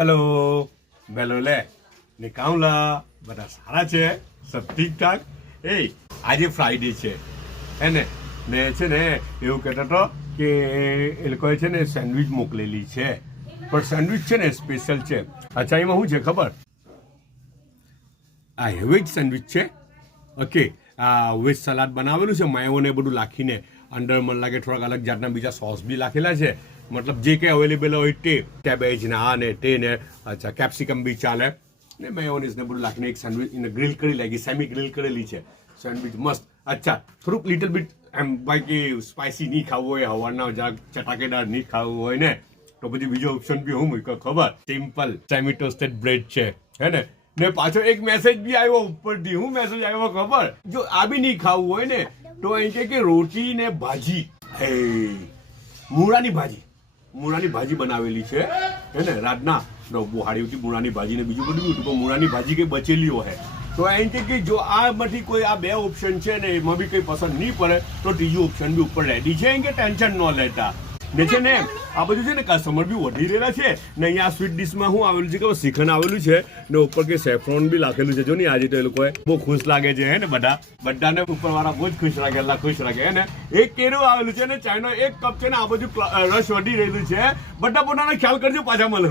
hello bellow લે ને કામલા બધા સારા છે સબ ઠીક ઠાક એ આજે ફ્રાઈડે છે હે ને છે ને એવું કહેતો હતો કે એ લોકોએ છે ને સેન્ડવિચ મોકલેલી છે પણ સેન્ડવિચ છે ને સ્પેશિયલ છે અચ્છા એમાં શું છે ખબર આ વેજ સેન્ડવિચ છે ઓકે આ વેજ સલાડ બનાવેલું છે માયોને બધું નાખીને અંદર મને લાગે થોડાક અલગ જાતના બીજા સોસ બી નાખેલા છે મતલબ જે કંઈ અવેલેબલ હોય તે કેબેજ ને આ ને તે ને અચ્છા કેપ્સિકમ બી ચાલે ને મેયોનીઝ ને બધું નાખીને એક સેન્ડવિચ એને ગ્રીલ કરી લાગી સેમી ગ્રીલ કરેલી છે સેન્ડવિચ મસ્ત અચ્છા થોડુંક લિટલ બીટ એમ બાકી સ્પાઇસી નહીં ખાવું હોય હવાના જરાક ચટાકેદાર નહીં ખાવું હોય ને તો પછી બીજો ઓપ્શન બી હું મૂક્યો ખબર સિમ્પલ સેમી ટોસ્ટેડ બ્રેડ છે હે ને પાછો એક મેસેજ બી આવ્યો ઉપરથી હું મેસેજ આવ્યો ખબર જો આ બી નહીં ખાવું હોય ને તો અહીં કે રોટી ને ભાજી હે મૂળાની ભાજી બનાવેલી છે હે ને રાતના બુહાડી ઉઠી મૂળાની ભાજી ને બીજું બધું હતું પણ મૂળાની ભાજી કઈ બચેલી હોય તો એમ કે જો આમાંથી કોઈ આ બે ઓપ્શન છે ને એમાં બી કંઈ પસંદ નહીં પડે તો ત્રીજું ઓપ્શન બી ઉપર રેડી છે એમ કે ટેન્શન ન લેતા ને છે ને આ બધું છે ને કસ્ટમર બી વધી રહેલા છે ને અહીંયા સ્વીટ ડિશમાં શું આવેલું છે કે શ્રીખંડ આવેલું છે ને ઉપર કે સેફ્રોન બી લાખેલું છે જો ને આજે તો એ લોકોએ બહુ ખુશ લાગે છે હે ને બધાને ઉપરવાળા બહુ જ ખુશ લાગે હે ને એક કેરું આવેલું છે ને ચાયનો એક કપ છે ને આ બધું રસ વધી રહેલું છે બધા પોતાનો ખ્યાલ કરજો પાછા મળે